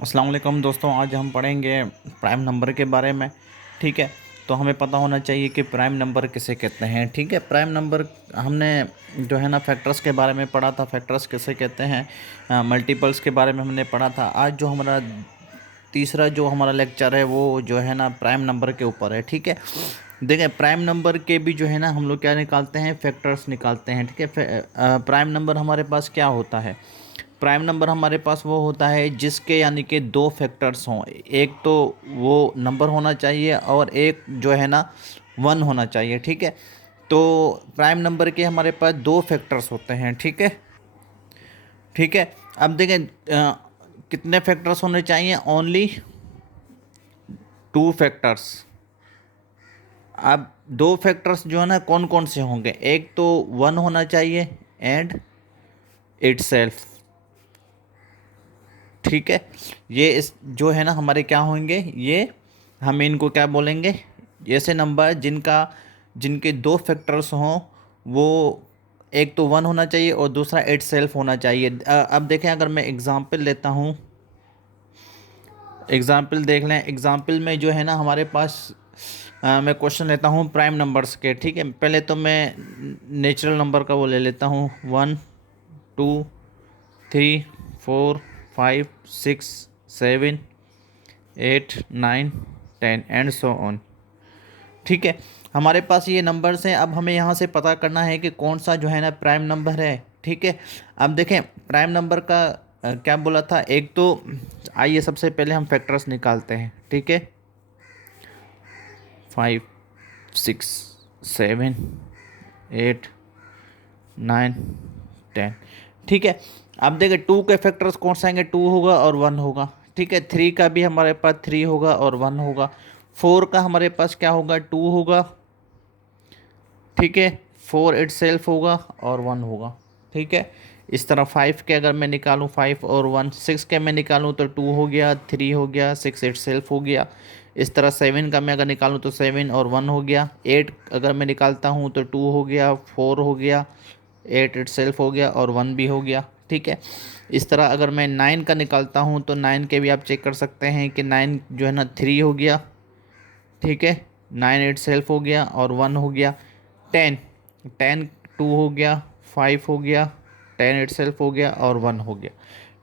अस्सलाम वालेकुम दोस्तों, आज हम पढ़ेंगे प्राइम नंबर के बारे में। ठीक है, तो हमें पता होना चाहिए कि प्राइम नंबर किसे कहते हैं। ठीक है, प्राइम नंबर हमने जो है ना फैक्टर्स के बारे में पढ़ा था, फैक्टर्स किसे कहते हैं, मल्टीपल्स के बारे में हमने पढ़ा था। आज जो हमारा तीसरा जो हमारा लेक्चर है वो जो है ना प्राइम नंबर के ऊपर है। ठीक है, देखिए प्राइम नंबर के भी जो है ना हम लोग क्या निकालते हैं, फैक्टर्स निकालते हैं। ठीक है, प्राइम नंबर हमारे पास क्या होता है? प्राइम नंबर हमारे पास वो होता है जिसके यानी कि दो फैक्टर्स हों। एक तो वो नंबर होना चाहिए और एक जो है ना वन होना चाहिए। ठीक है, तो प्राइम नंबर के हमारे पास दो फैक्टर्स होते हैं। ठीक है, ठीक है। अब देखें कितने फैक्टर्स होने चाहिए? Only two factors. अब दो फैक्टर्स जो है ना कौन कौन से होंगे? एक तो वन होना चाहिए एंड इटसेल्फ। ठीक है, ये इस जो है ना हमारे क्या होंगे, ये हम इनको क्या बोलेंगे? ऐसे नंबर जिनके दो फैक्टर्स हों, वो एक तो वन होना चाहिए और दूसरा इट सेल्फ होना चाहिए। अब देखें, अगर मैं एग्ज़ाम्पल लेता हूँ, एग्ज़ाम्पल देख लें। एग्ज़ाम्पल में जो है ना हमारे पास मैं क्वेश्चन लेता हूँ प्राइम नंबर्स के। ठीक है, पहले तो मैं नेचुरल नंबर का वो ले लेता हूँ, 1 2 3 4 5 6 7 8 9 10 एंड सो ऑन। ठीक है, हमारे पास ये नंबर्स हैं। अब हमें यहाँ से पता करना है कि कौन सा जो है ना प्राइम नंबर है। ठीक है, अब देखें प्राइम नंबर का क्या बोला था। एक तो आइए सबसे पहले हम फैक्टर्स निकालते हैं। ठीक है, 5 6 7 8 9 10। ठीक है, अब देखिए टू के फैक्टर्स कौन से आएंगे? टू होगा और वन होगा। ठीक है, थ्री का भी हमारे पास थ्री होगा और वन होगा। फोर का हमारे पास क्या होगा? टू होगा। ठीक है, फोर इट सेल्फ होगा और वन होगा। ठीक है, इस तरह फाइव के अगर मैं निकालूँ, फाइव और वन। सिक्स के मैं निकालूँ तो टू हो गया, थ्री हो गया, सिक्स इट सेल्फ हो गया। इस तरह सेवन का मैं अगर निकालूँ तो सेवन और वन हो गया। एट अगर मैं निकालता हूँ तो टू हो गया, फोर हो गया, एट इट सेल्फ हो गया और वन भी हो गया। ठीक है, इस तरह अगर मैं नाइन का निकालता हूँ तो नाइन के भी आप चेक कर सकते हैं कि नाइन जो है ना थ्री हो गया। ठीक है, नाइन इट सेल्फ हो गया और वन हो गया। टेन, टेन टू हो गया, फाइव हो गया, टेन इट सेल्फ हो गया और वन हो गया।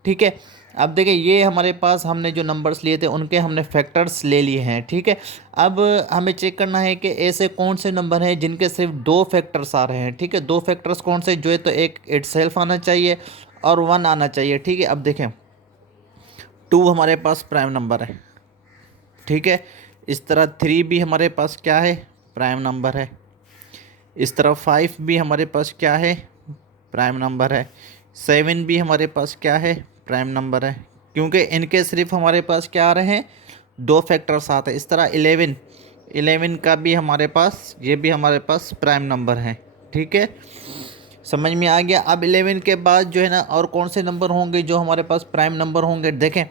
ठीक है, अब देखिए ये हमारे पास हमने जो नंबर्स लिए थे उनके हमने फैक्टर्स ले लिए हैं। ठीक है, अब हमें चेक करना है कि ऐसे कौन से नंबर हैं जिनके सिर्फ दो फैक्टर्स आ रहे हैं। ठीक है, दो फैक्टर्स कौन से? जो है तो एक इट सेल्फ आना चाहिए और वन आना चाहिए। ठीक है, अब देखें टू हमारे पास प्राइम नंबर है। ठीक है, इस तरह थ्री भी हमारे पास क्या है? प्राइम नंबर है। इस तरह फाइव भी हमारे पास क्या है? प्राइम नंबर है। सेवन भी हमारे पास क्या है? प्राइम नंबर है, क्योंकि इनके सिर्फ हमारे पास क्या आ रहे हैं? दो फैक्टर्स आते हैं। इस तरह इलेवन, इलेवन का भी हमारे पास, ये भी हमारे पास प्राइम नंबर है। ठीक है, समझ में आ गया? अब इलेवन के बाद जो है ना और कौन से नंबर होंगे जो हमारे पास प्राइम नंबर होंगे? देखें,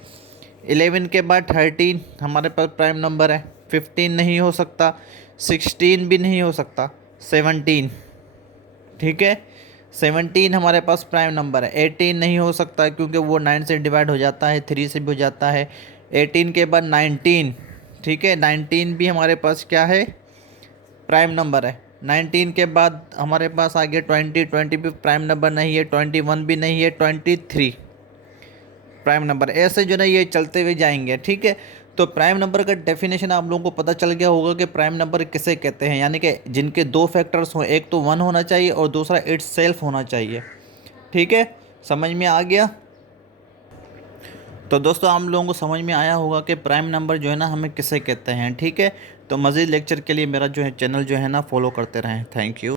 इलेवन के बाद थर्टीन हमारे पास प्राइम नंबर है। फिफ्टीन नहीं हो सकता, सिक्सटीन भी नहीं हो सकता, सेवनटीन। ठीक है, सेवनटीन हमारे पास प्राइम नंबर है। एटीन नहीं हो सकता क्योंकि वो नाइन से डिवाइड हो जाता है, थ्री से भी हो जाता है। एटीन के बाद नाइनटीन। ठीक है, नाइनटीन भी हमारे पास क्या है? प्राइम नंबर है। नाइनटीन के बाद हमारे पास आ गया ट्वेंटी, ट्वेंटी भी प्राइम नंबर नहीं है। ट्वेंटी वन भी नहीं है। Twenty three prime number. ऐसे जो ना ये चलते हुए जाएंगे। ठीक है, तो प्राइम नंबर का डेफिनेशन आप लोगों को पता चल गया होगा कि प्राइम नंबर किसे कहते हैं, यानी कि जिनके दो फैक्टर्स हों, एक तो वन होना चाहिए और दूसरा इट सेल्फ होना चाहिए। ठीक है, समझ में आ गया? तो दोस्तों आप लोगों को समझ में आया होगा कि प्राइम नंबर जो है ना हमें किसे कहते हैं। ठीक है, तो मज़ीद लेक्चर के लिए मेरा जो है चैनल जो है ना फॉलो करते रहें। Thank you.